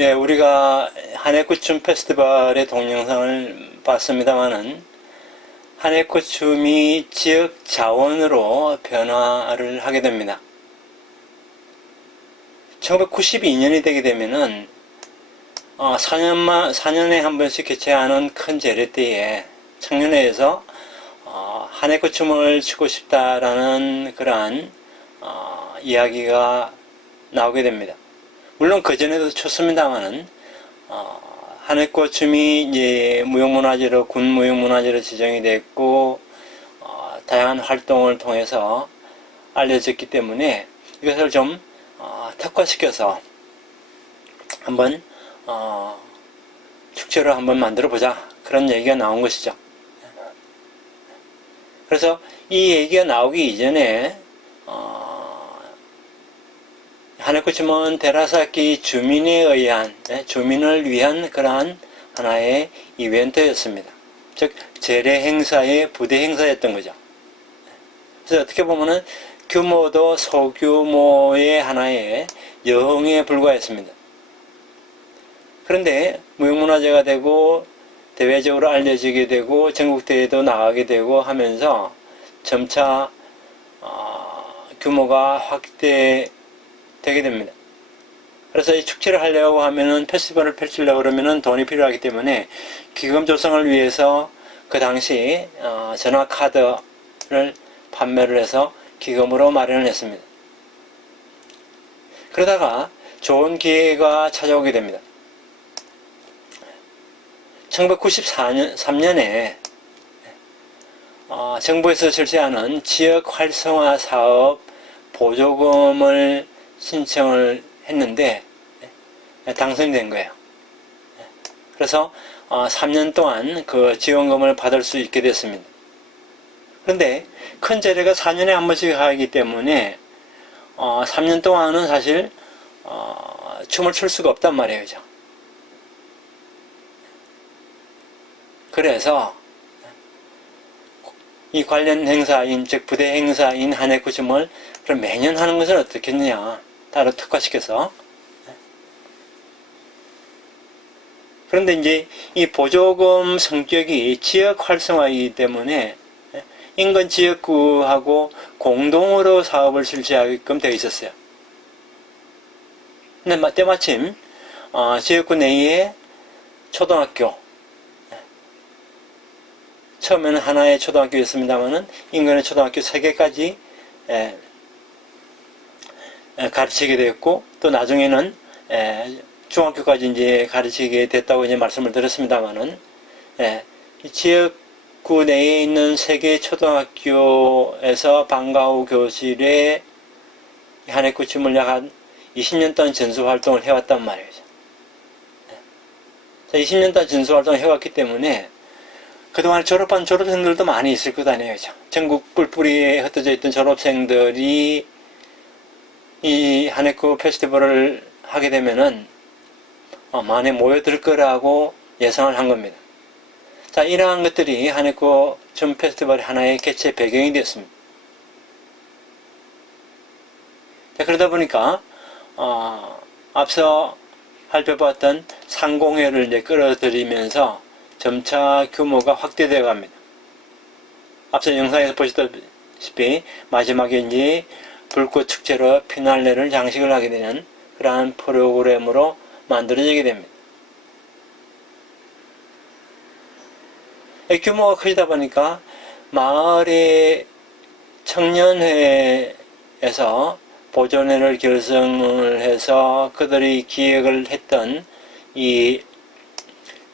예, 우리가 한해꽃춤 페스티벌의 동영상을 봤습니다만은 한해꽃춤이 지역 자원으로 변화를 하게 됩니다. 1992년이 되게 되면은 4년에 한 번씩 개최하는 큰 제례때에 청년회에서 한해꽃춤을 추고 싶다라는 그러한 이야기가 나오게 됩니다. 물론 그전에도 췄습니다만은 한해꽃춤이 이제 무형문화재로 군 무형문화재로 지정이 됐고 다양한 활동을 통해서 알려졌기 때문에 이것을 좀 특화시켜서 한번 축제를 한번 만들어 보자, 그런 얘기가 나온 것이죠. 그래서 이 얘기가 나오기 이전에 한해꽃춤은 데라사키 주민에 의한, 주민을 위한 그러한 하나의 이벤트였습니다. 즉 제례 행사의 부대 행사였던 거죠. 그래서 어떻게 보면은 규모도 소규모의 하나의 여흥에 불과했습니다. 그런데 무형문화재가 되고 대외적으로 알려지게 되고 전국대회도 나가게 되고 하면서 점차 규모가 확대되게 됩니다. 그래서 이 축제를 하려고 하면은, 페스티벌을 펼치려고 그러면은 돈이 필요하기 때문에 기금 조성을 위해서 그 당시 전화카드를 판매를 해서 기금으로 마련을 했습니다. 그러다가 좋은 기회가 찾아오게 됩니다. 1993년에 정부에서 실시하는 지역 활성화 사업 보조금을 신청을 했는데 당선이 된 거예요. 그래서 3년 동안 그 지원금을 받을 수 있게 됐습니다. 그런데 큰 제례가 4년에 한 번씩 하기 때문에 3년 동안은 사실 춤을 출 수가 없단 말이에요. 그죠? 그래서 이 관련 행사인, 즉 부대 행사인 한해꽃춤을 그럼 매년 하는 것은 어떻겠느냐, 따로 특화시켜서. 그런데 이제 이 보조금 성격이 지역 활성화이기 때문에 인근 지역구하고 공동으로 사업을 실시하게끔 되어 있었어요. 근데 때마침 지역구 내에 초등학교, 처음에는 하나의 초등학교였습니다만은 인근의 초등학교 3개까지 가르치게 됐고, 또 나중에는 중학교까지 이제 가르치게 됐다고 이제 말씀을 드렸습니다만은, 지역구 내에 있는 3개 초등학교에서 방과 후 교실에 한해꽃춤을 약 한 20년 동안 전수 활동을 해왔단 말이죠. 20년 동안 전수 활동을 해왔기 때문에 그동안 졸업한 졸업생들도 많이 있을 것 아니에요. 전국 뿔뿔이에 흩어져 있던 졸업생들이 이 한해꽃 페스티벌을 하게 되면은 많이 모여들 거라고 예상을 한 겁니다. 자, 이러한 것들이 한해꽃 춤 페스티벌의 하나의 개최 배경이 되었습니다. 자, 그러다 보니까 앞서 살펴봤던 상공회를 이제 끌어들이면서 점차 규모가 확대되어 갑니다. 앞서 영상에서 보셨다시피 마지막에 이제 불꽃 축제로 피날레를 장식을 하게 되는 그러한 프로그램으로 만들어지게 됩니다. 규모가 커지다 보니까 마을의 청년회에서 보존회를 결성을 해서 그들이 기획을 했던 이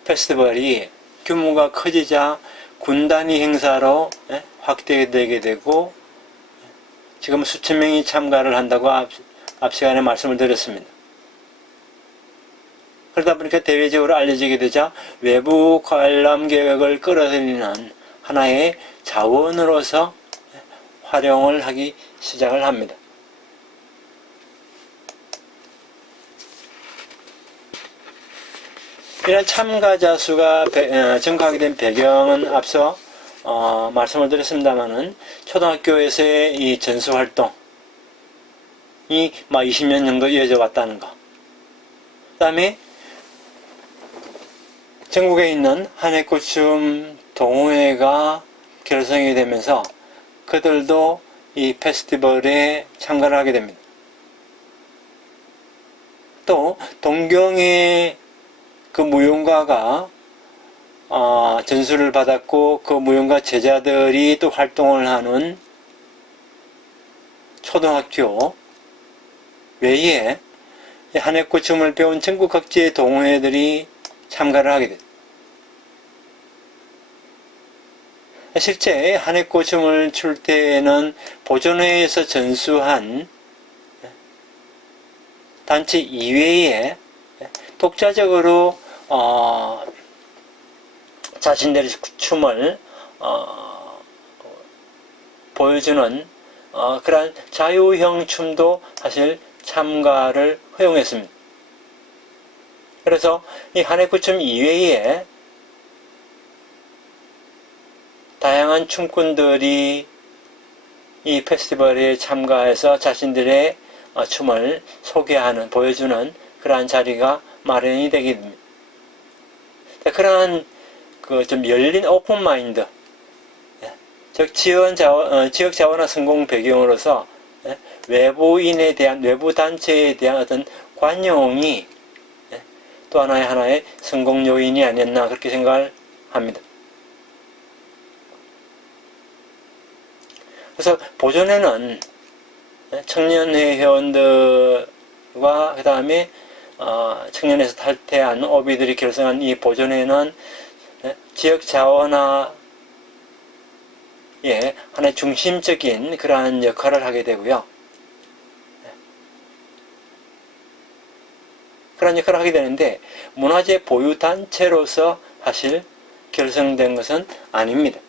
페스티벌이 규모가 커지자 군 단위 행사로 확대되게 되고, 지금 수천 명이 참가를 한다고 앞 시간에 말씀을 드렸습니다. 그러다 보니까 대외적으로 알려지게 되자 외부 관람객을 끌어들이는 하나의 자원으로서 활용을 하기 시작을 합니다. 이런 참가자 수가 증가하게 된 배경은 앞서 말씀을 드렸습니다만은 초등학교에서의 이 전수활동이 20년 정도 이어져 왔다는 거. 그 다음에 전국에 있는 한해꽃춤 동호회가 결성이 되면서 그들도 이 페스티벌에 참가를 하게 됩니다. 또 동경의 그 무용가가 전수를 받았고 그 무용가 제자들이 또 활동을 하는 초등학교 외에 한해꽃춤을 배운 전국 각지의 동호회들이 참가를 하게 됩니다. 실제 한해꽃춤을 출 때에는 보존회에서 전수한 단체 이외에 독자적으로 자신들의 춤을 보여주는 그러한 자유형 춤도 사실 참가를 허용했습니다. 그래서 이 한해꽃춤 이외에 다양한 춤꾼들이 이 페스티벌에 참가해서 자신들의 춤을 소개하는, 보여주는 그러한 자리가 마련이 되게 됩니다. 그러한 그 좀 열린 오픈 마인드, 즉 지역 자원화 성공 배경으로서 외부인에 대한, 외부 단체에 대한 어떤 관용이 또 하나의 성공 요인이 아니었나 그렇게 생각을 합니다. 그래서 보존회는 청년회 회원들과 그 다음에 청년에서 탈퇴한 오비들이 결성한 이 보존회는 지역 자원화에 하나의 중심적인 그러한 역할을 하게 되고요. 그런 역할을 하게 되는데 문화재 보유 단체로서 사실 결성된 것은 아닙니다.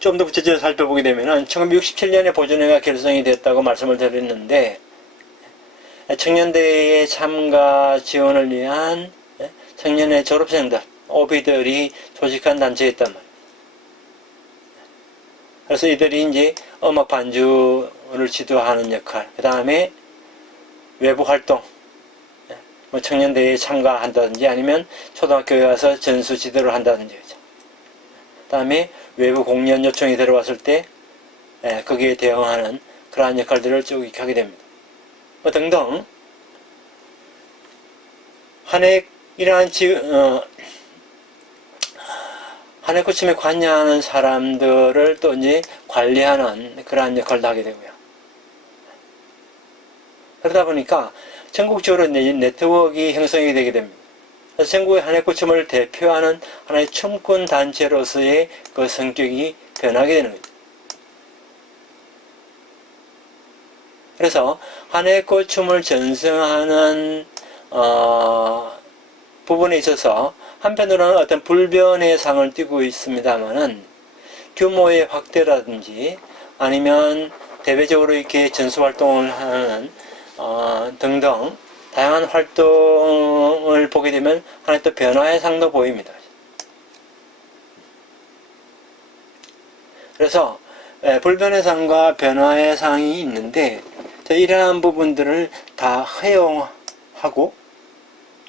좀 더 구체적으로 살펴보게 되면 1967년에 보존회가 결성이 됐다고 말씀을 드렸는데 청년대회 참가 지원을 위한 청년회 졸업생들, 오비들이 조직한 단체였단 말이에요. 그래서 이들이 이제 음악 반주를 지도하는 역할, 그 다음에 외부 활동, 뭐 청년대회에 참가한다든지 아니면 초등학교에 가서 전수 지도를 한다든지, 그 다음에 외부 공연 요청이 들어왔을 때 거기에 대응하는 그러한 역할들을 쭉 하게 됩니다. 뭐 등등 이러한 한해꽃춤에 관여하는 사람들을 또 이제 관리하는 그러한 역할도 하게 되고요. 그러다 보니까 전국적으로 이제 네트워크가 형성이 되게 됩니다. 그래서 전국의 한해꽃춤을 대표하는 하나의 춤꾼 단체로서의 그 성격이 변하게 되는 거죠. 그래서 한해꽃춤을 전승하는 부분에 있어서 한편으로는 어떤 불변의 상을 띠고 있습니다만은 규모의 확대라든지 아니면 대외적으로 이렇게 전수활동을 하는 등등 다양한 활동을 보게 되면 하나의 또 변화의 상도 보입니다. 그래서 불변의 상과 변화의 상이 있는데 이러한 부분들을 다 허용하고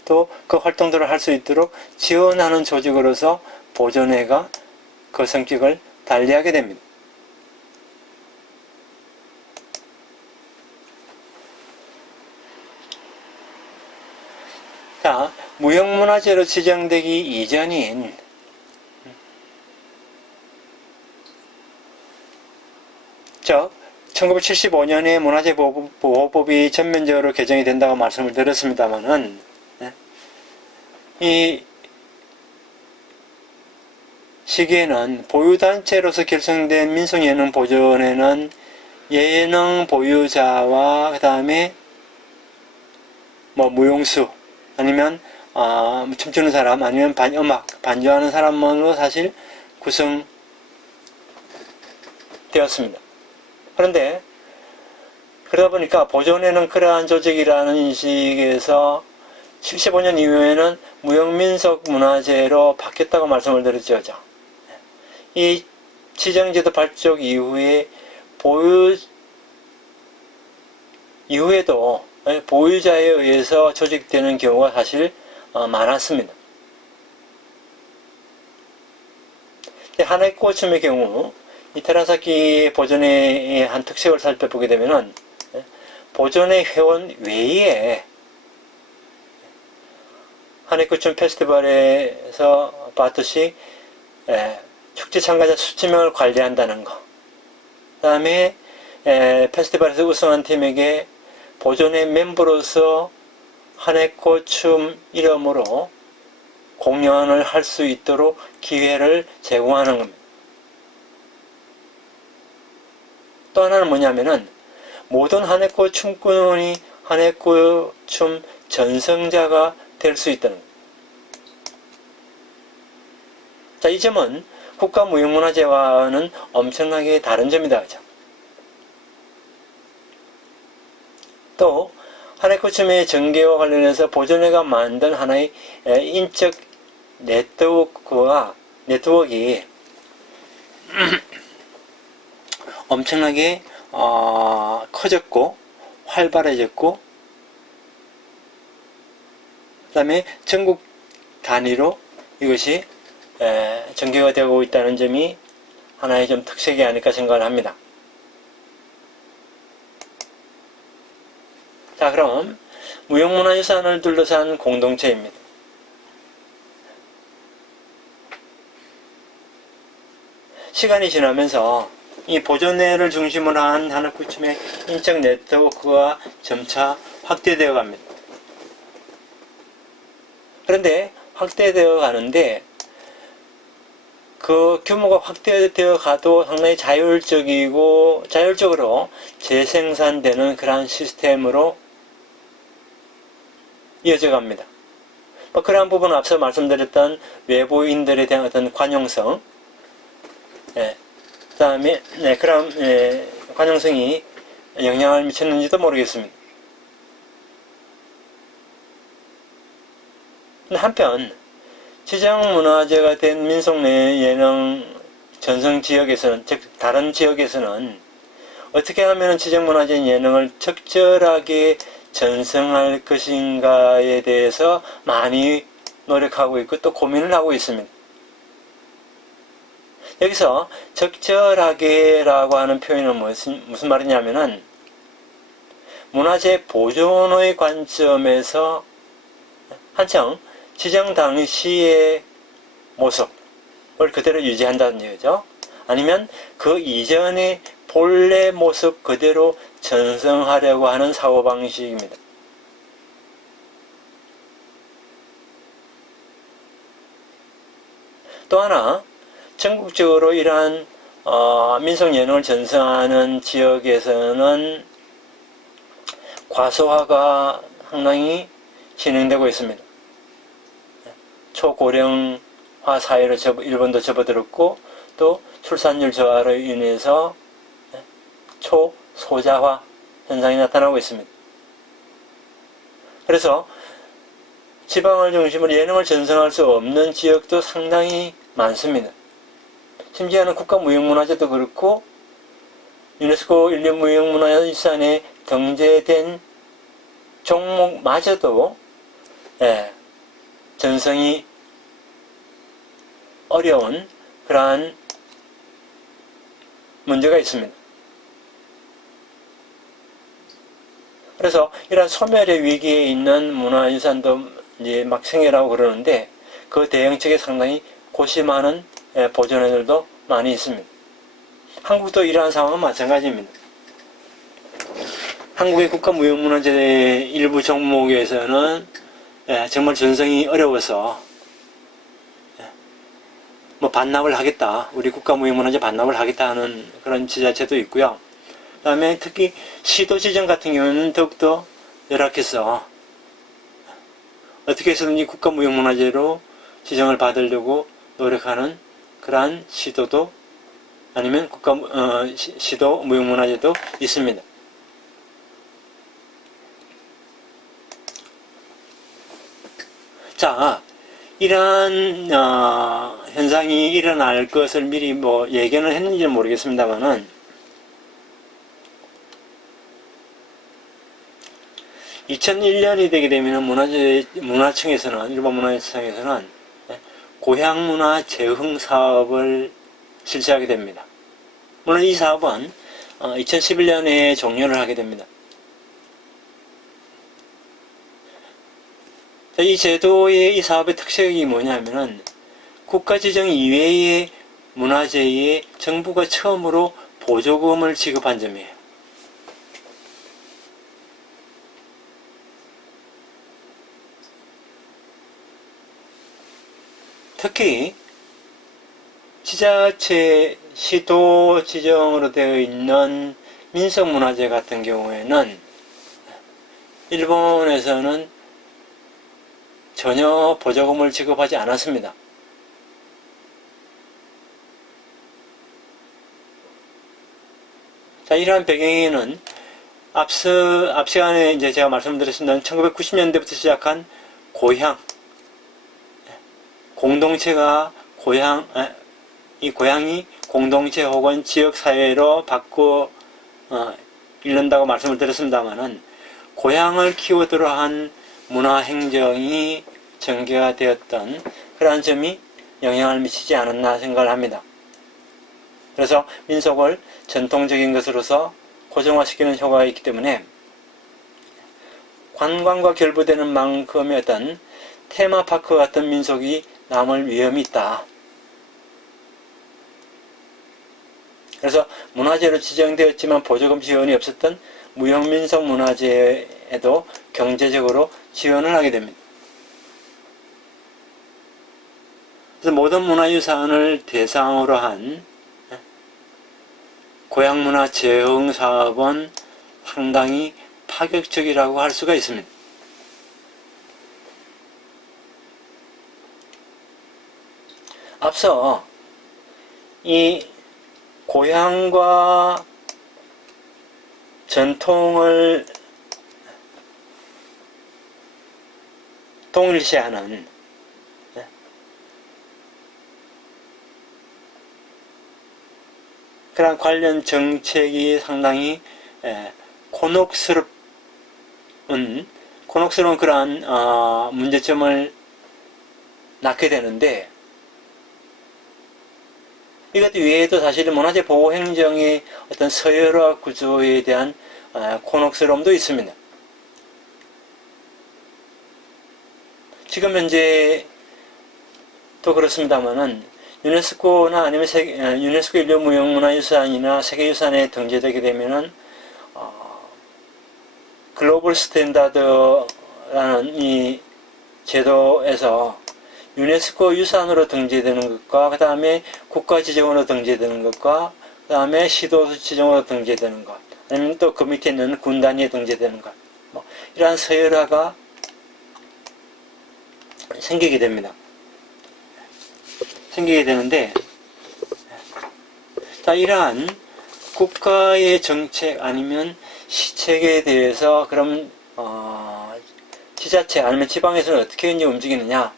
또 그 활동들을 할 수 있도록 지원하는 조직으로서 보존회가 그 성격을 달리하게 됩니다. 자, 무형문화재로 지정되기 이전인 즉 1975년에 문화재보호법이 전면적으로 개정이 된다고 말씀을 드렸습니다만은 이 시기에는 보유단체로서 결성된 민속예능보존회는 예능 보유자와 그 다음에 뭐 무용수 아니면 춤추는 사람 아니면 음악 반주하는 사람만으로 사실 구성되었습니다. 그런데 그러다 보니까 보존회는 그러한 조직이라는 인식에서 75년 이후에는 무형민속문화재로 바뀌었다고 말씀을 드렸죠. 이 지정제도 발족 이후에 이후에도 보유자에 의해서 조직되는 경우가 사실 많았습니다. 하나의 꽃춤의 경우 이 테라사키 보존의 한 특색을 살펴보게 되면은 보존의 회원 외에 하나의 꽃춤 페스티벌에서 봤듯이 축제 참가자 수치명을 관리한다는 것, 그 다음에 페스티벌에서 우승한 팀에게 보존의 멤버로서 하네코춤 이름으로 공연을 할 수 있도록 기회를 제공하는 겁니다. 또 하나는 뭐냐면은 모든 하네코 춤꾼이 하네코 춤 전승자가 될 수 있다는 겁니다. 자, 이 점은 국가무형문화재와는 엄청나게 다른 점이다. 그죠? 또 하네코 춤의 전개와 관련해서 보존회가 만든 하나의 인적 네트워크가 엄청나게 커졌고 활발해졌고, 그 다음에 전국 단위로 이것이 전개가 되고 있다는 점이 하나의 좀 특색이 아닐까 생각을 합니다. 자, 그럼 무형문화유산을 둘러싼 공동체입니다. 시간이 지나면서 이 보존회를 중심으로 한 하나코춤의 인적 네트워크가 점차 확대되어 갑니다. 그런데 확대되어 가는데 그 규모가 확대되어 가도 상당히 자율적으로 재생산되는 그러한 시스템으로 이어져 갑니다. 그러한 부분은 앞서 말씀드렸던 외부인들에 대한 어떤 관용성, 그 다음에 그런 관용성이 영향을 미쳤는지도 모르겠습니다. 한편 지정문화재가 된 민속예능 전성 지역에서는, 즉 다른 지역에서는 어떻게 하면 지정문화재 예능을 적절하게 전승할 것인가에 대해서 많이 노력하고 있고 또 고민을 하고 있습니다. 여기서 적절하게 라고 하는 표현은 무슨 말이냐면은 문화재 보존의 관점에서 한층 지정 당시의 모습을 그대로 유지한다는 얘기죠. 아니면 그 이전의 본래 모습 그대로 전승하려고 하는 사고방식입니다. 또 하나, 전국적으로 이러한 민속예능을 전승하는 지역에서는 과소화가 상당히 진행되고 있습니다. 초고령화 사회로 일본도 접어들었고 또 출산율 저하로 인해서 초소자화 현상이 나타나고 있습니다. 그래서 지방을 중심으로 예능을 전승할 수 없는 지역도 상당히 많습니다. 심지어는 국가무형문화재도 그렇고 유네스코 인류무형문화유산에 등재된 종목마저도 전승이 어려운 그러한 문제가 있습니다. 그래서 이런 소멸의 위기에 있는 문화유산도 이제 막 생겨나고 그러는데 그 대응책에 상당히 고심하는 보존회들도 많이 있습니다. 한국도 이러한 상황은 마찬가지입니다. 한국의 국가무형문화재 일부 종목에서는 정말 전승이 어려워서 반납을 하겠다, 우리 국가무형문화재 반납을 하겠다 하는 그런 지자체도 있고요. 그 다음에 특히 시도 지정 같은 경우는 더욱더 열악해서 어떻게 해서든지 국가무형문화재로 지정을 받으려고 노력하는 그러한 시도도 아니면 시도 무형문화재도 있습니다. 자, 이러한 현상이 일어날 것을 미리 예견을 했는지는 모르겠습니다만은 2001년이 되게 되면 문화청에서는, 일본 문화청에서는 고향문화 재흥 사업을 실시하게 됩니다. 물론 이 사업은 2011년에 종료를 하게 됩니다. 이 제도의 이 사업의 특색이 뭐냐면은 국가지정 이외의 문화재에 정부가 처음으로 보조금을 지급한 점이에요. 특히 지자체, 시도 지정으로 되어 있는 민속문화재 같은 경우에는 일본에서는 전혀 보조금을 지급하지 않았습니다. 자, 이러한 배경에는 앞 시간에 이제 제가 말씀드렸습니다. 1990년대부터 시작한 고향, 공동체가 이 고향이 공동체 혹은 지역사회로 이른다고 말씀을 드렸습니다만은 고향을 키워드로 한 문화행정이 전개가 되었던 그러한 점이 영향을 미치지 않았나 생각을 합니다. 그래서 민속을 전통적인 것으로서 고정화시키는 효과가 있기 때문에 관광과 결부되는 만큼의 어떤 테마파크 같은 민속이 남을 위험이 있다. 그래서 문화재로 지정되었지만 보조금 지원이 없었던 무형민속 문화재에도 경제적으로 지원을 하게 됩니다. 그래서 모든 문화유산을 대상으로 한 고향문화 재흥 사업은 상당히 파격적이라고 할 수가 있습니다. 앞서 이 고향과 전통을 동일시하는 그런 관련 정책이 상당히 곤혹스러운 그러한 문제점을 낳게 되는데, 이것 외에도 사실은 문화재 보호 행정의 어떤 서열화 구조에 대한 곤혹스러움도 있습니다. 지금 현재 또 그렇습니다만은 유네스코나 아니면 유네스코 인류 무형문화유산이나 세계유산에 등재되게 되면은 글로벌 스탠다드라는 이 제도에서 유네스코 유산으로 등재되는 것과 그 다음에 국가지정으로 등재되는 것과 그 다음에 시도지정으로 등재되는 것, 아니면 또 그 밑에 있는 군단위에 등재되는 것, 이러한 서열화가 생기게 됩니다. 생기게 되는데, 자, 이러한 국가의 정책 아니면 시책에 대해서 그럼 지자체 아니면 지방에서는 어떻게 이제 움직이느냐?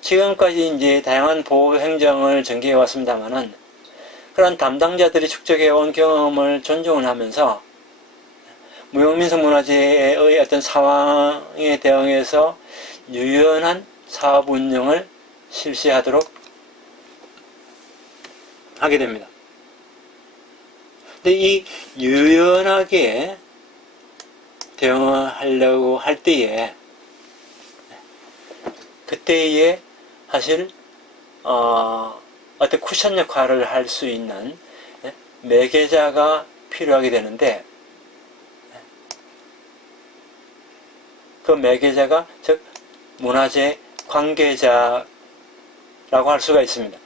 지금까지 이제 다양한 보호 행정을 전개해 왔습니다만은 그런 담당자들이 축적해온 경험을 존중을 하면서 무형민속 문화재의 어떤 상황에 대응해서 유연한 사업 운영을 실시하도록 하게 됩니다. 근데 이 유연하게 대응하려고 할 때에 그때에 사실 어떤 쿠션 역할을 할 수 있는 매개자가 필요하게 되는데, 그 매개자가 즉 문화재 관계자라고 할 수가 있습니다.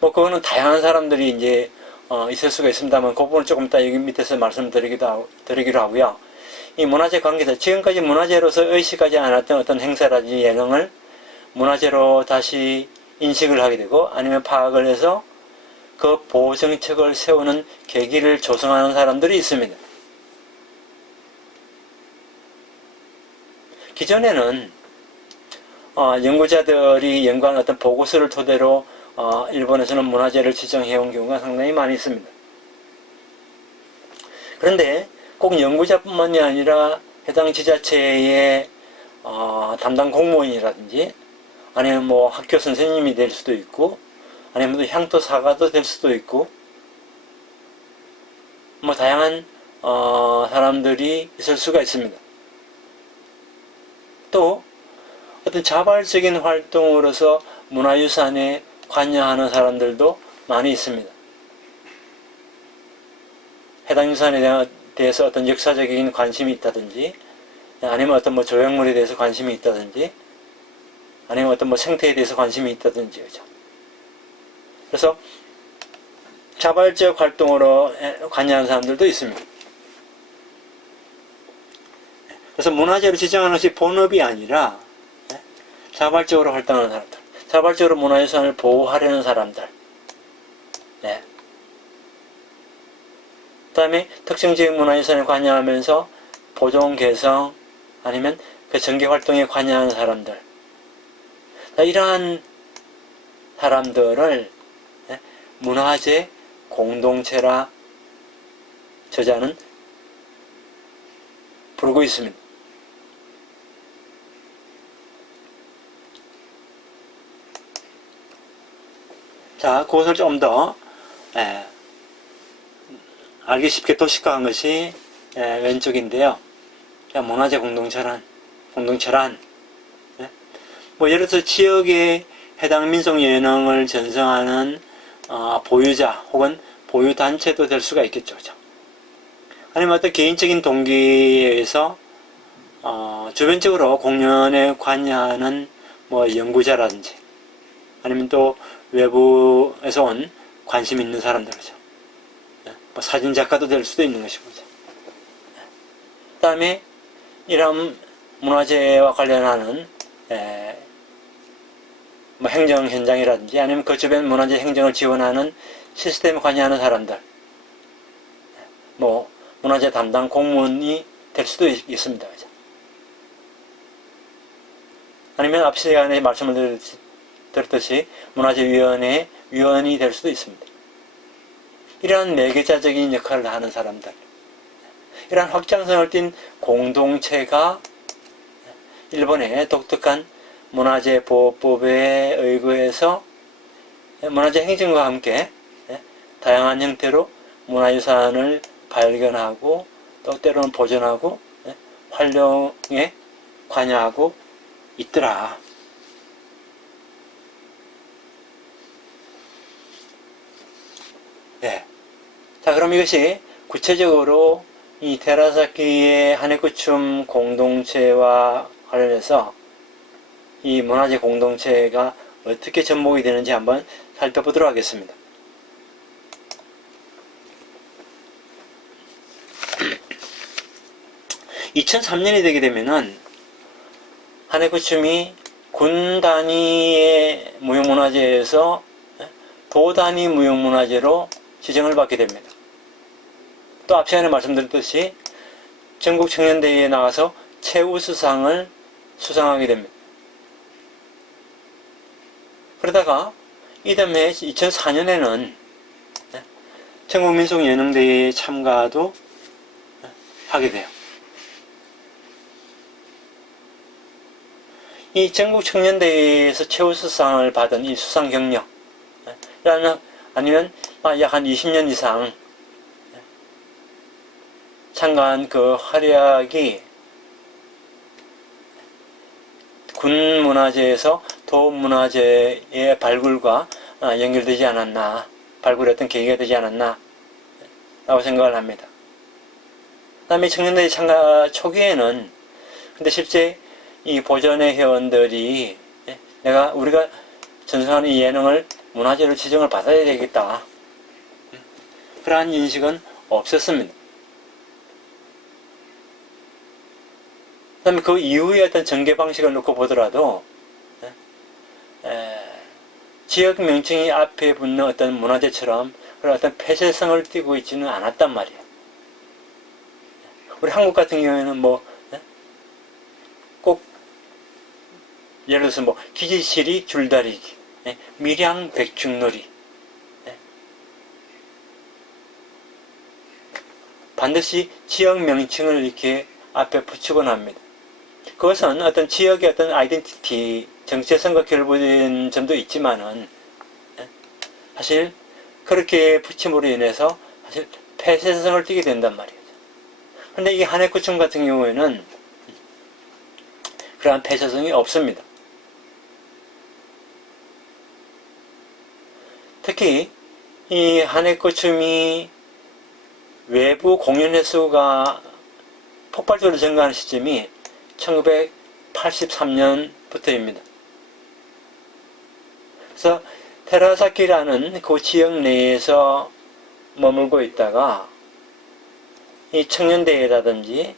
그거는 다양한 사람들이 이제 있을 수가 있습니다만 그 부분을 조금 이따 여기 밑에서 말씀드리기로 하고요. 이 문화재 관계자, 지금까지 문화재로서 의식하지 않았던 어떤 행사라든지 예능을 문화재로 다시 인식을 하게 되고 아니면 파악을 해서 그 보호 정책을 세우는 계기를 조성하는 사람들이 있습니다. 기존에는 연구자들이 연구한 어떤 보고서를 토대로 일본에서는 문화재를 지정해온 경우가 상당히 많이 있습니다. 그런데 꼭 연구자뿐만이 아니라 해당 지자체의 담당 공무원이라든지 아니면 뭐 학교 선생님이 될 수도 있고 아니면 향토 사가도 될 수도 있고 뭐 다양한 사람들이 있을 수가 있습니다. 또 어떤 자발적인 활동으로서 문화유산에 관여하는 사람들도 많이 있습니다. 해당 유산에 대해서 어떤 역사적인 관심이 있다든지 아니면 어떤 뭐 조형물에 대해서 관심이 있다든지 아니면 어떤 뭐 생태에 대해서 관심이 있다든지 그죠. 그래서 자발적 활동으로 관여하는 사람들도 있습니다. 그래서 문화재로 지정하는 것이 본업이 아니라 자발적으로 활동하는 사람들, 자발적으로 문화유산을 보호하려는 사람들, 네. 그 다음에 특정 지역 문화유산에 관여하면서 보존, 개성, 아니면 그 전개활동에 관여하는 사람들, 이러한 사람들을 문화재 공동체라 저자는 부르고 있습니다. 자, 그것을 좀 더 알기 쉽게 도식화한 것이 왼쪽인데요. 문화재 공동체란 뭐 예를 들어서 지역의 해당 민속 예능을 전승하는 보유자 혹은 보유단체도 될 수가 있겠죠. 그죠? 아니면 어떤 개인적인 동기에 의해서 주변적으로 공연에 관여하는 뭐 연구자라든지 아니면 또 외부에서 온 관심 있는 사람들 그죠? 뭐 사진작가도 될 수도 있는 것이고 그죠? 그 다음에 이런 문화재와 관련하는 뭐 행정 현장이라든지 아니면 그 주변 문화재 행정을 지원하는 시스템에 관여하는 사람들, 뭐 문화재 담당 공무원이 될 수도 있습니다. 그죠? 아니면 앞 시간에 말씀을 드렸듯이 문화재위원회 위원이 될 수도 있습니다. 이러한 매개자적인 역할을 하는 사람들, 이러한 확장성을 띤 공동체가 일본의 독특한 문화재 보호법에 의거해서 문화재 행정과 함께 다양한 형태로 문화유산을 발견하고 또 때로는 보존하고 활용에 관여하고 있더라. 네. 자, 그럼 이것이 구체적으로 이 테라사키의 하네쿠춤 공동체와 관련해서 이 문화재 공동체가 어떻게 접목이 되는지 한번 살펴보도록 하겠습니다. (2003년이) 되게 되면은 하네쿠춤이 군 단위의 무형문화재에서 도 단위 무형문화재로 지정을 받게 됩니다. 또 앞 시간에 말씀드렸듯이 전국 청년대회에 나가서 최우수상을 수상하게 됩니다. 그러다가 이듬해 2004년에는 전국민속예능대회에 참가도 하게 돼요. 이 전국청년대회에서 최우수상을 받은 이 수상 경력, 아니면 약 한 20년 이상 참가한 그 활약이 군문화재에서 도문화재의 발굴과 연결되지 않았나, 발굴의 어떤 계기가 되지 않았나 라고 생각을 합니다. 그 다음에 청년대회 참가 초기에는 근데 실제 이 보전의 회원들이 우리가 전승하는 이 예능을 문화재로 지정을 받아야 되겠다, 그러한 인식은 없었습니다. 그 다음에 그 이후의 어떤 전개 방식을 놓고 보더라도 지역 명칭이 앞에 붙는 어떤 문화재처럼 그런 어떤 폐쇄성을 띠고 있지는 않았단 말이에요. 우리 한국 같은 경우에는 뭐 꼭 예를 들어서 뭐 기지실이 줄다리기, 밀양 백중놀이. 반드시 지역 명칭을 이렇게 앞에 붙이곤 합니다. 그것은 어떤 지역의 어떤 아이덴티티, 정체성과 결부된 점도 있지만은, 사실 그렇게 붙임으로 인해서 사실 폐쇄성을 띠게 된단 말이죠. 근데 이 한해구청 같은 경우에는 그러한 폐쇄성이 없습니다. 특히 이 한해구청이 외부 공연 횟수가 폭발적으로 증가하는 시점이 1983년부터입니다. 그래서 테라사키라는 그 지역 내에서 머물고 있다가 이 청년대회라든지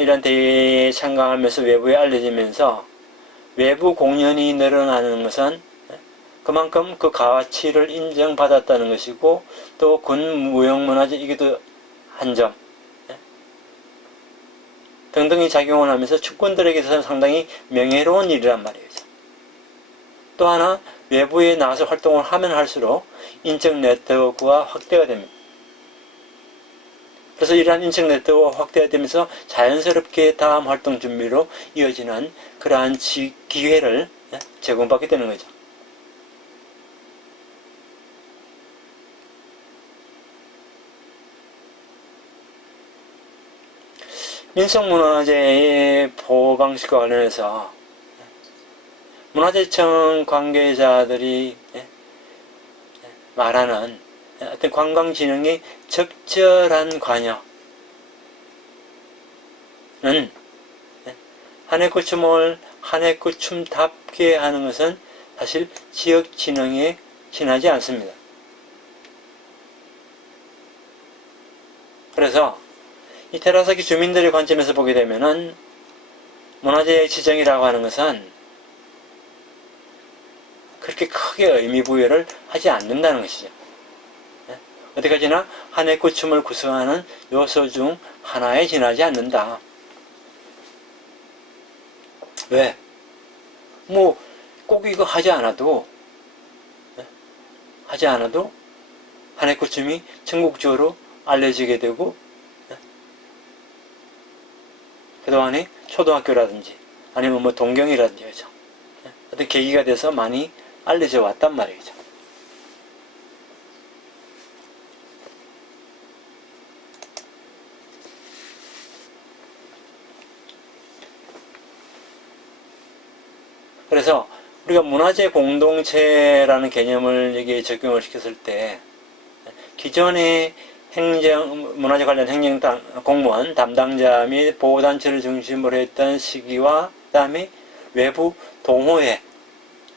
이런 대회에 참가하면서 외부에 알려지면서 외부 공연이 늘어나는 것은 그만큼 그 가치를 인정받았다는 것이고 또 군 무형문화재이기도 한 점 등등이 작용을 하면서 축군들에게서는 상당히 명예로운 일이란 말이죠. 또 하나 외부에 나가서 활동을 하면 할수록 인적 네트워크가 확대가 됩니다. 그래서 이러한 인적 네트워크가 확대가 되면서 자연스럽게 다음 활동 준비로 이어지는 그러한 기회를 제공받게 되는 거죠. 민속문화재의 보호 방식과 관련해서 문화재청 관계자들이 말하는 어떤 관광진흥의 적절한 관여는 한해구춤을 한해구춤답게 하는 것은 사실 지역진흥에 지나지 않습니다. 그래서 이 테라사키 주민들의 관점에서 보게 되면은 문화재 지정이라고 하는 것은 그렇게 크게 의미 부여를 하지 않는다는 것이죠. 어디까지나 한해구춤을 구성하는 요소 중 하나에 지나지 않는다. 왜? 뭐 꼭 이거 하지 않아도 한해구춤이 전국적으로 알려지게 되고 그동안에 초등학교라든지 아니면 뭐 동경이라든지 그죠? 어떤 계기가 돼서 많이 알려져 왔단 말이죠. 그래서 우리가 문화재 공동체라는 개념을 여기에 적용을 시켰을 때 기존의 문화재 관련 행정 공무원 담당자 및 보호단체를 중심으로 했던 시기와 그 다음에 외부 동호회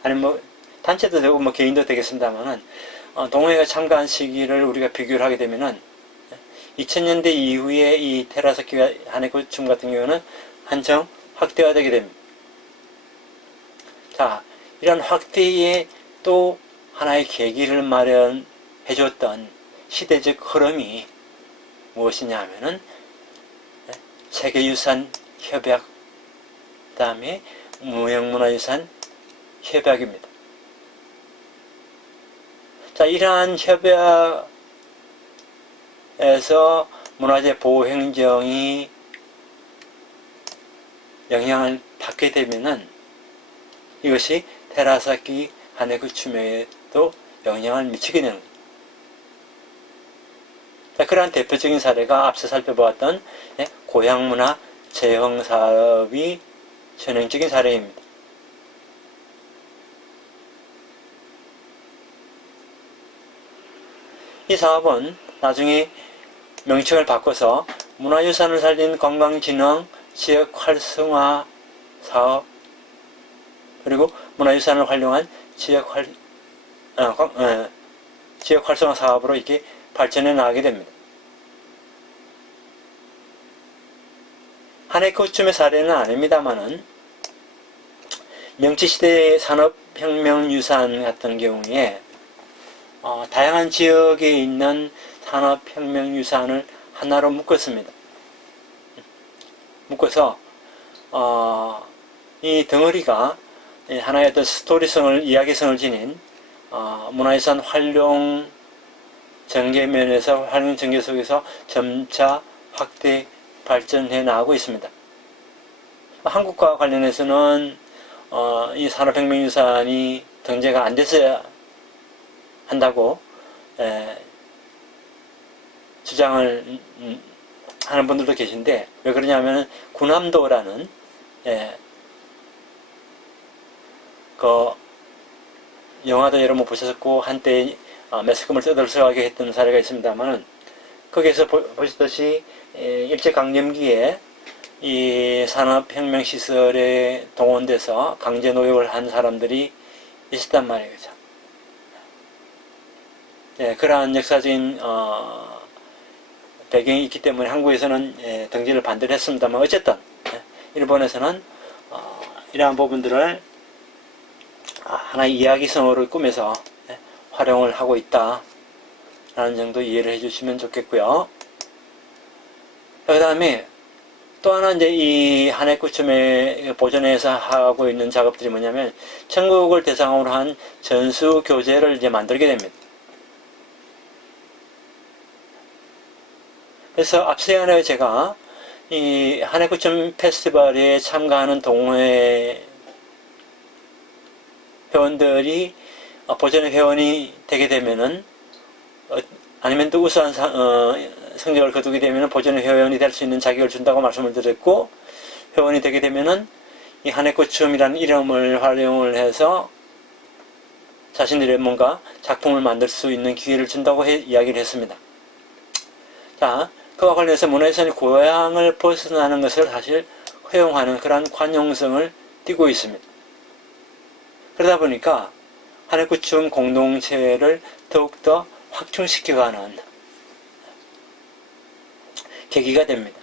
아니면 뭐 단체도 되고 뭐 개인도 되겠습니다만은 동호회가 참가한 시기를 우리가 비교를 하게 되면은 2000년대 이후에 이 테라사키 한해구춤 같은 경우는 한층 확대가 되게 됩니다. 자, 이런 확대의 또 하나의 계기를 마련해 줬던 시대적 흐름이 무엇이냐 하면은 세계유산 협약 그 다음에 무형문화유산 협약입니다. 자, 이러한 협약에서 문화재 보호 행정이 영향을 받게 되면은 이것이 테라사키 한해구춤에도 영향을 미치게 되는 겁니다. 자, 그러한 대표적인 사례가 앞서 살펴보았던 고향문화 재형사업이 전형적인 사례입니다. 이 사업은 나중에 명칭을 바꿔서 문화유산을 살린 관광진흥 지역 활성화 사업 그리고 문화유산을 활용한 지역 활성화 사업으로 이렇게 발전해 나가게 됩니다. 한해구춤의 사례는 아닙니다만은 명치시대의 산업혁명유산 같은 경우에 다양한 지역에 있는 산업혁명유산을 하나로 묶었습니다. 묶어서 이 덩어리가 하나의 어떤 스토리성을, 이야기성을 지닌 문화유산 활용 전개면에서, 활용 전개 속에서 점차 확대 발전해 나가고 있습니다. 한국과 관련해서는 이 산업혁명유산이 등재가 안 됐어야 한다고 주장을 하는 분들도 계신데, 왜 그러냐면 군함도라는 그 영화도 여러 번 보셨고 한때 매스컴을 떠들썩하게 했던 사례가 있습니다만, 거기에서 보셨듯이 일제강점기에 이 산업혁명 시설에 동원돼서 강제 노역을 한 사람들이 있었단 말이에요. 그러한 역사적인 배경이 있기 때문에 한국에서는 등재를 반대를 했습니다만, 어쨌든 일본에서는 이러한 부분들을 하나의 이야기성으로 꾸며서 활용을 하고 있다 라는 정도 이해를 해주시면 좋겠고요. 그 다음에 또 하나 이제 이 한해구춤의 보존해서 하고 있는 작업들이 뭐냐면, 전국을 대상으로 한 전수교재를 이제 만들게 됩니다. 그래서 앞서 시간에 제가 이 한해구춤 페스티벌에 참가하는 동호회 회원들이 보존 회원이 되게 되면은, 아니면 또 우수한 성적을 거두게 되면 보존 회원이 될 수 있는 자격을 준다고 말씀을 드렸고, 회원이 되게 되면은 이 한해꽃춤이라는 이름을 활용을 해서 자신들의 뭔가 작품을 만들 수 있는 기회를 준다고 이야기를 했습니다. 자, 그와 관련해서 문화유산이 고향을 벗어나는 것을 사실 허용하는 그러한 관용성을 띠고 있습니다. 그러다 보니까 한해꽃춤 공동체를 더욱더 확충시켜가는 계기가 됩니다.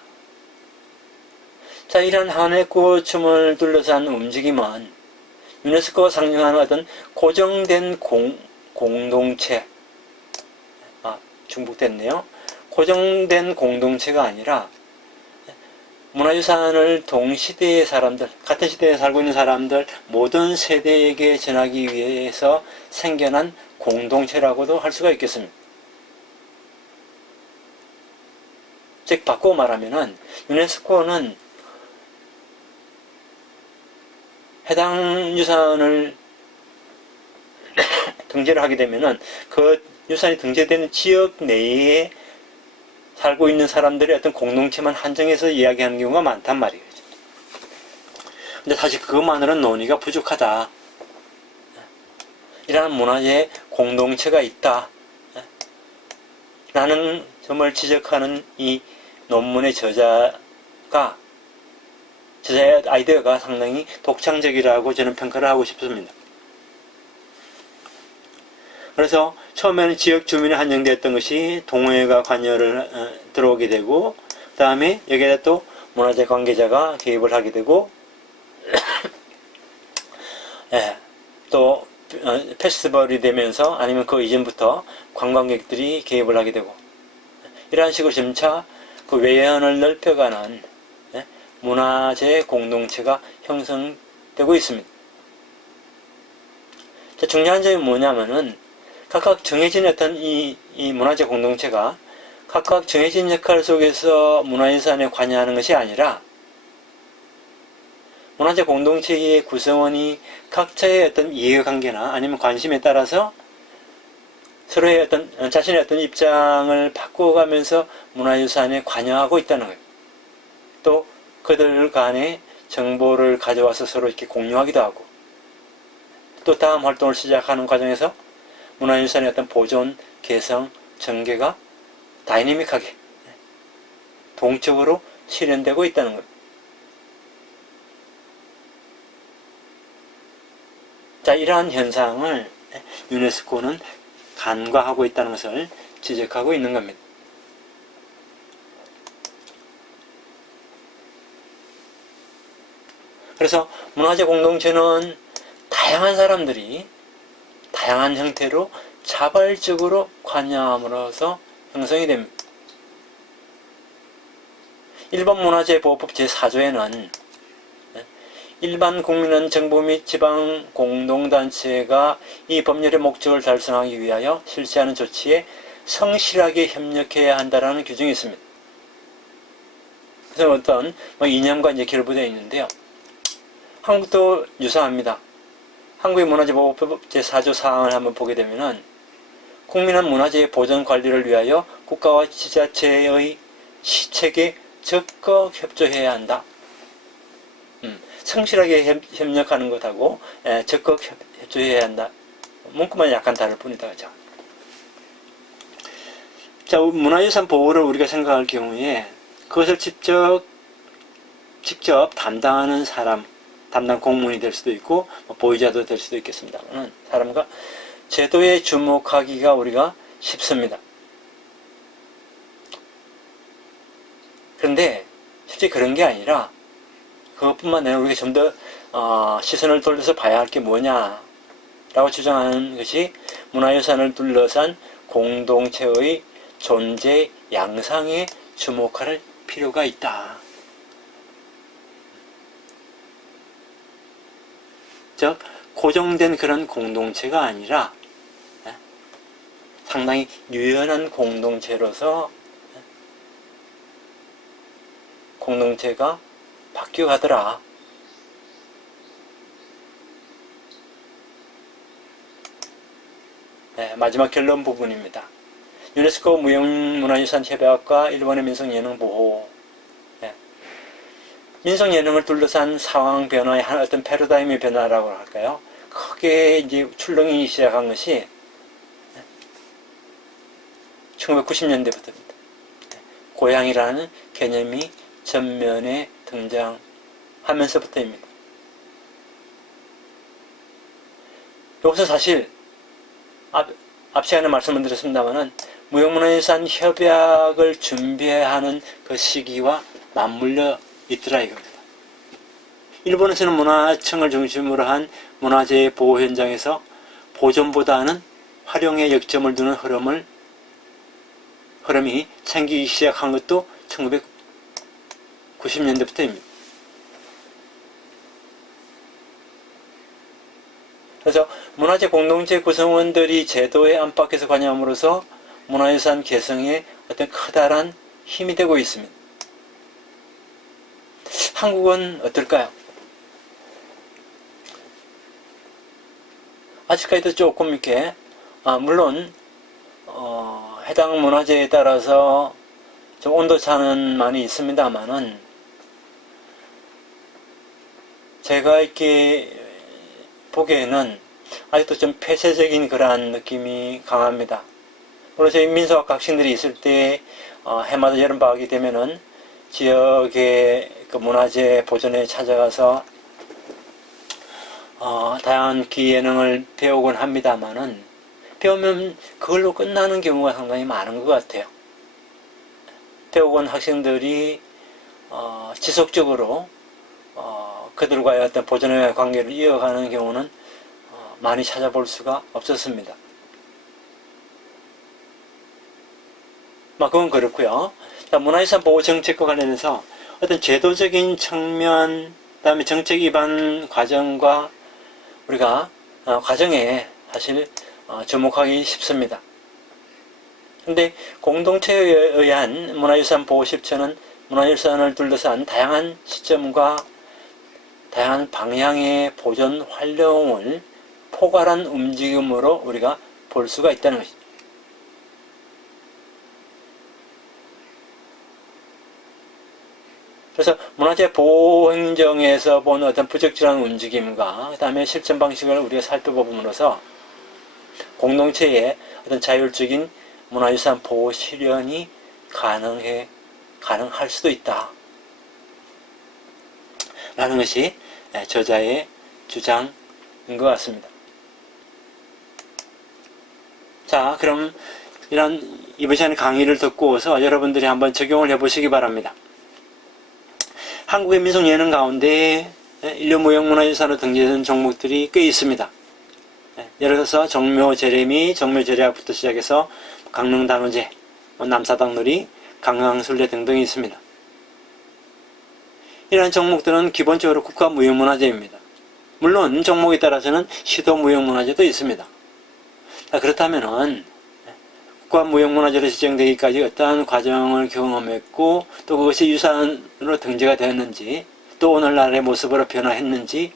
자, 이런 한해꽃춤을 둘러싼 움직임은 유네스코가 상징하는 어떤 고정된 공동체, 중복됐네요. 고정된 공동체가 아니라 문화유산을 동시대의 사람들, 같은 시대에 살고 있는 사람들, 모든 세대에게 전하기 위해서 생겨난 공동체라고도 할 수가 있겠습니다. 즉 바꾸어 말하면은 유네스코는 해당 유산을 등재를 하게 되면은 그 유산이 등재되는 지역 내에 살고 있는 사람들의 어떤 공동체만 한정해서 이야기하는 경우가 많단 말이에요. 근데 사실 그것만으로는 논의가 부족하다. 이라는 문화의 공동체가 있다. 라는 점을 지적하는 이 논문의 저자의 아이디어가 상당히 독창적이라고 저는 평가를 하고 싶습니다. 그래서 처음에는 지역 주민이 한정되었던 것이 동호회가 관여를 들어오게 되고, 그 다음에 여기에다 또 문화재 관계자가 개입을 하게 되고, 또 페스티벌이 되면서 아니면 그 이전부터 관광객들이 개입을 하게 되고, 이러한 식으로 점차 그 외연을 넓혀가는 문화재 공동체가 형성되고 있습니다. 자, 중요한 점이 뭐냐면은 각각 정해진 어떤 이 문화재 공동체가 각각 정해진 역할 속에서 문화유산에 관여하는 것이 아니라, 문화재 공동체의 구성원이 각자의 어떤 이해관계나 아니면 관심에 따라서 서로의 어떤 자신의 어떤 입장을 바꿔가면서 문화유산에 관여하고 있다는 거예요. 또 그들 간에 정보를 가져와서 서로 이렇게 공유하기도 하고, 또 다음 활동을 시작하는 과정에서 문화유산의 어떤 보존, 개성, 전개가 다이내믹하게 동적으로 실현되고 있다는 겁니다. 자, 이러한 현상을 유네스코는 간과하고 있다는 것을 지적하고 있는 겁니다. 그래서 문화재 공동체는 다양한 사람들이 다양한 형태로 자발적으로 관여함으로써 형성이 됩니다. 일본 문화재보호법 제4조에는 일반 국민은 정부 및 지방 공동단체가 이 법률의 목적을 달성하기 위하여 실시하는 조치에 성실하게 협력해야 한다는 규정이 있습니다. 그래서 어떤 이념과 이제 결부되어 있는데요. 한국도 유사합니다. 한국의 문화재보호법 제4조 사항을 한번 보게 되면은 국민은 문화재의 보존 관리를 위하여 국가와 지자체의 시책에 적극 협조해야 한다. 성실하게 협력하는 것하고 적극 협조해야 한다. 문구만 약간 다를 뿐이다. 그죠? 자, 문화유산 보호를 우리가 생각할 경우에 그것을 직접 담당하는 사람, 담당 공무원이 될 수도 있고 보유자도 될 수도 있겠습니다만 사람과 제도에 주목하기가 우리가 쉽습니다. 그런데 실제 그런 게 아니라 그것뿐만 아니라 우리가 좀 더 시선을 돌려서 봐야 할 게 뭐냐라고 주장하는 것이 문화유산을 둘러싼 공동체의 존재 양상에 주목할 필요가 있다. 즉 고정된 그런 공동체가 아니라 상당히 유연한 공동체로서 공동체가 바뀌어가더라. 마지막 결론 부분입니다. 유네스코 무형문화유산 협약과 일본의 민속예능보호. 민속예능을 둘러싼 상황 변화의 한 어떤 패러다임의 변화라고 할까요? 크게 이제 출렁이기 시작한 것이 1990년대부터입니다. 고향이라는 개념이 전면에 등장하면서부터입니다. 여기서 사실 앞 시간에 말씀을 드렸습니다만은 무형문화유산 협약을 준비하는 그 시기와 맞물려 있더라 이겁니다. 일본에서는 문화청을 중심으로 한 문화재 보호 현장에서 보존보다는 활용에 역점을 두는 흐름이 생기기 시작한 것도 1990년대부터입니다. 그래서 문화재 공동체 구성원들이 제도의 안팎에서 관여함으로써 문화유산 개성에 어떤 커다란 힘이 되고 있습니다. 한국은 어떨까요? 아직까지도 조금 이렇게 물론 해당 문화재에 따라서 좀 온도차는 많이 있습니다만은 제가 이렇게 보기에는 아직도 좀 폐쇄적인 그러한 느낌이 강합니다. 물론 저희 민속학 학생들이 있을 때 해마다 여름방학이 되면은 지역의 그 문화재 보존에 찾아가서 다양한 기예능을 배우곤 합니다만은 배우면 그걸로 끝나는 경우가 상당히 많은 것 같아요. 배우고 온 학생들이 지속적으로 그들과의 어떤 보존의 관계를 이어가는 경우는 많이 찾아볼 수가 없었습니다. 그건 그렇고요. 문화유산 보호 정책과 관련해서 어떤 제도적인 측면, 그 다음에 정책 위반 과정과 우리가 과정에 사실 주목하기 쉽습니다. 그런데 공동체에 의한 문화유산 보호 실천은 문화유산을 둘러싼 다양한 시점과 다양한 방향의 보존 활용을 포괄한 움직임으로 우리가 볼 수가 있다는 것입니다. 그래서 문화재 보호 행정에서 보는 어떤 부적절한 움직임과 그 다음에 실천 방식을 우리가 살펴봄으로써 공동체의 어떤 자율적인 문화유산 보호 실현이 가능할 수도 있다. 라는 것이 저자의 주장인 것 같습니다. 자, 그럼 이번 시간에 강의를 듣고서 여러분들이 한번 적용을 해보시기 바랍니다. 한국의 민속예능 가운데 인류무형문화유산으로 등재된 종목들이 꽤 있습니다. 예를 들어서 정묘제래미, 정묘제래학부터 시작해서 강릉단오제, 남사당놀이, 강황술래 등등이 있습니다. 이러한 종목들은 기본적으로 국가무형문화재입니다. 물론 종목에 따라서는 시도무형문화재도 있습니다. 그렇다면은 국가무형문화재로 지정되기까지 어떠한 과정을 경험했고 또 그것이 유산으로 등재가 되었는지 또 오늘날의 모습으로 변화했는지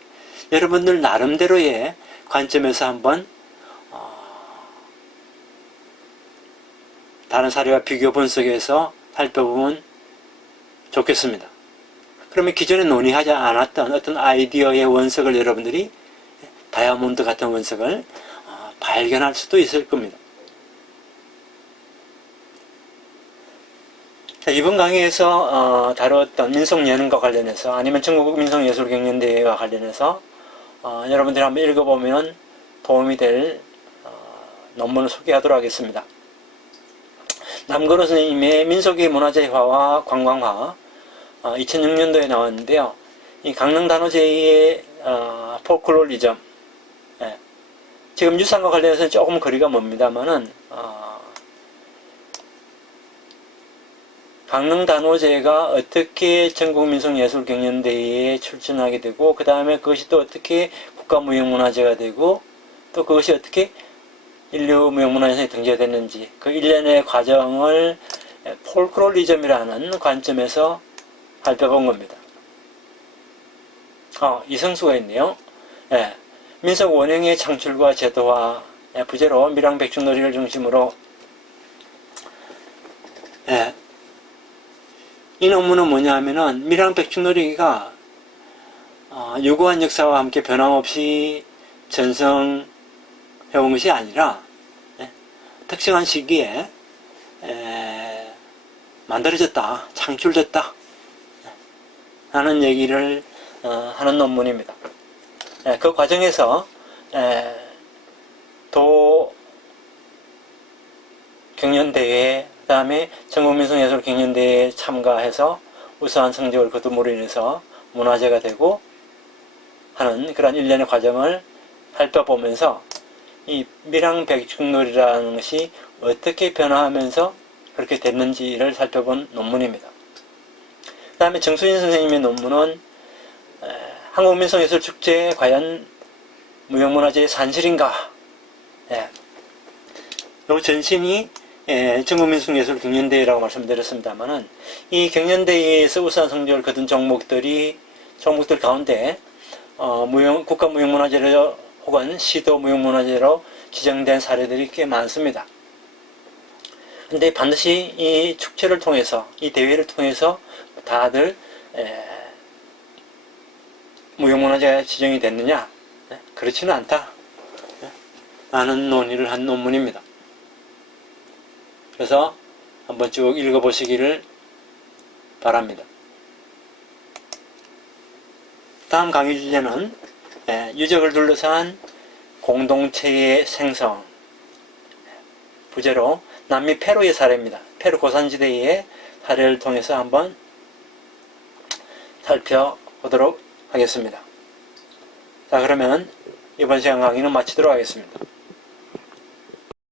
여러분들 나름대로의 관점에서 한번 다른 사례와 비교 분석해서 살펴보면 좋겠습니다. 그러면 기존에 논의하지 않았던 어떤 아이디어의 원석을 여러분들이 다이아몬드 같은 원석을 발견할 수도 있을 겁니다. 자, 이번 강의에서 다루었던 민속예능과 관련해서 아니면 전국 민속예술경연대회와 관련해서 여러분들이 한번 읽어보면 도움이 될 논문을 소개하도록 하겠습니다. 남건호 선생님의 민속의 문화재화와 관광화 2006년도에 나왔는데요. 이 강릉단호 제2의 포클로리즘, 지금 유산과 관련해서는 조금 거리가 멉니다만은 강릉단호제가 어떻게 전국민속예술경연대회에 출전하게 되고 그 다음에 그것이 또 어떻게 국가무형문화재가 되고 또 그것이 어떻게 인류무형문화재에 등재됐는지 그 일련의 과정을 폴클로리즘이라는 관점에서 살펴본 겁니다. 이성수가 있네요. 민속 원형의 창출과 제도화, 부제로 밀양백중놀이를 중심으로 이 논문은 뭐냐 하면은 밀양백중놀이가 유구한 역사와 함께 변함없이 전성해온 것이 아니라 특정한 시기에 만들어졌다, 창출됐다 하는 얘기를 하는 논문입니다. 그 과정에서 도 경연대회 그 다음에 전국민속예술경연대회에 참가해서 우수한 성적을 거둠으로 인해서 문화재가 되고 하는 그런 일련의 과정을 살펴보면서 이 밀양백중놀이라는 것이 어떻게 변화하면서 그렇게 됐는지를 살펴본 논문입니다. 그 다음에 정수진 선생님의 논문은 한국민속예술축제 과연 무형문화재의 산실인가? 이 전신이 전국민속예술경연대회라고 말씀드렸습니다만은 이 경연대회에서 우수한 성적을 거둔 종목들 가운데 국가무형문화재로 혹은 시도무형문화재로 지정된 사례들이 꽤 많습니다. 근데 반드시 이 축제를 통해서 이 대회를 통해서 다들 무형문화재가 지정이 됐느냐? 그렇지는 않다 라는 논의를 한 논문입니다. 그래서 한번 쭉 읽어보시기를 바랍니다. 다음 강의 주제는 유적을 둘러싼 공동체의 생성, 부제로 남미 페루의 사례입니다. 페루 고산지대의 사례를 통해서 한번 살펴보도록 하겠습니다. 자, 그러면 이번 시간 강의는 마치도록 하겠습니다.